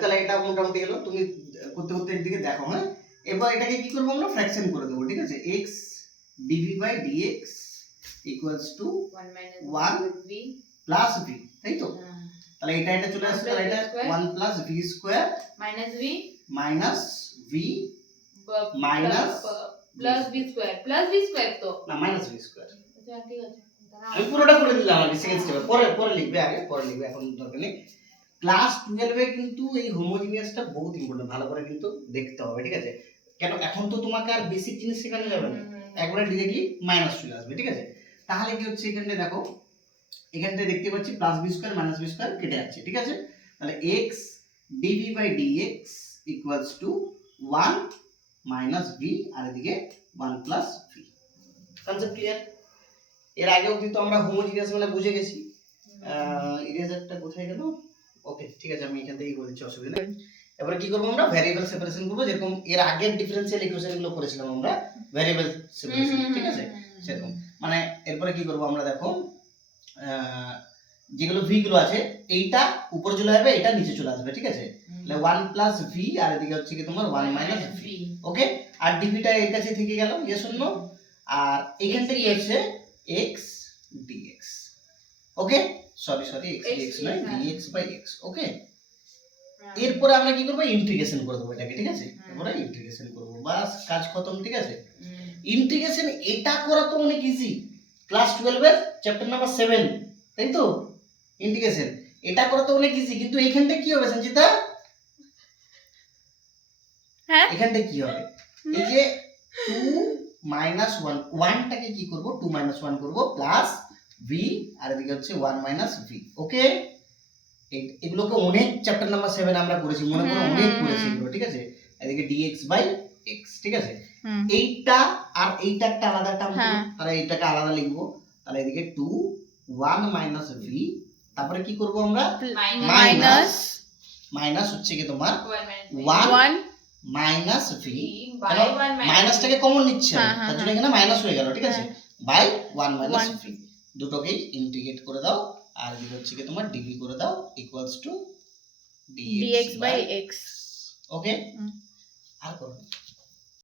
তাহলে এটা মোটামুটি হলো, তুমি করতে করতে এদিকে দেখো। হ্যাঁ, এবার এটাকে কি করব আমরা ফ্র্যাকশন করে দেব, ঠিক আছে। x dv/dx equals to 1 plus v, তাই তো? তাহলে এটা চলে আসছে, তাহলে এটা 1 plus v square minus v minus v minus plus v square তো না, মাইনাস v স্কয়ার। আচ্ছা ঠিক আছে, আমি পুরোটা করে দিলাম আর সেকেন্ড স্টেপে, পরে লিখবে, আগে পরে লিখবে, এখন দরকার নেই। ক্লাস 12 এ কিন্তু এই হোমোজিনিয়াসটা বহুত ইম্পর্টেন্ট, ভালো করে কিন্তু দেখতে হবে, ঠিক আছে। কেন এখন তো তোমাকে আর বেসিক জিনিস শেখানো যাবে না, একবারে ডাইরেক্টলি মাইনাস চলে আসবে, ঠিক আছে। তাহলে কি হচ্ছে, এখানে দেখো, এখানটা দেখতে পাচ্ছি plus B square minus B square কেটে যাচ্ছে, ঠিক আছে। তাহলে x dv/dx equals to 1 minus v আর এদিকে 1 প্লাস v। Concept clear? এর আগে অবধি তো আমরা হোমোজিনিয়াস মানে বুঝে গেছি। ইরেজারটা কোথায় গেল? ওকে ঠিক আছে, আমি এখান থেকেই করে দিচ্ছি, অসুবিধা নেই। এবারে কি করব আমরা, ভ্যারিয়েবল সেপারেশন করব, যেরকম এর আগের ডিফারেনশিয়াল ইকুয়েশন গুলো করেছিলাম আমরা ভ্যারিয়েবল সেপারেশন, ঠিক আছে, সেরকম। মানে এরপরে কি করব আমরা, দেখো যেগুলো v গুলো আছে এইটা উপরে চলে যাবে, এটা নিচে চলে আসবে, ঠিক আছে। তাহলে 1 প্লাস v আর এদিকে হচ্ছে কি তোমার 1 মাইনাস v, ওকে। আর dv টা এর কাছে থেকে গেল, ইয়ে শূন্য, আর এখান থেকে হচ্ছে x dx, ওকে। সরি x dx নয়, dx/x, ওকে। এরপরে আমরা কি করব, ইন্টিগ্রেশন করে দেব এটাকে, ঠিক আছে। এরপরে ইন্টিগ্রেশন করব, বাস কাজ খতম, ঠিক আছে। ইন্টিগ্রেশন এটা করা তো অনেক ইজি, ক্লাস 12 এর চ্যাপ্টার নাম্বার 7, তাই তো। ইন্টিগ্রেশন এটা করা তো অনেক ইজি, কিন্তু এইখানটা কি হবে সঞ্চিতা? হ্যাঁ, এখানটা কি হবে, এই যে 2 মাইনাস 1, 1 টাকে কি করব, 2 মাইনাস 1 করব, প্লাস v আর এদিকে হচ্ছে 1 মাইনাস v, ওকে। এগুলোকে অনেক চ্যাপ্টার নাম্বার 7 আমরা করেছি, মনে করো অনেক করেছি এগুলো, ঠিক আছে। এদিকে dx/x, ঠিক আছে। এইটা আর এইটা একটা আলাদা টার্ম, তাহলে এইটাকে আলাদা লিখবো। তাহলে এদিকে 2 1 মাইনাস v, তারপরে কি করব আমরা, মাইনাস মাইনাস হচ্ছে কি তোমার 1 মাইনাস v, মাইনাসটাকে কমন নিচ্ছে, তার জন্য এখানে মাইনাস হয়ে গেল, ঠিক আছে, বাই 1 মাইনাস v। দুটোকেই ইন্টিগ্রেট করে দাও, আর এদিকে হচ্ছে কি তোমার dv করে দাও ইকুয়ালস টু dx/x, ওকে। আর করো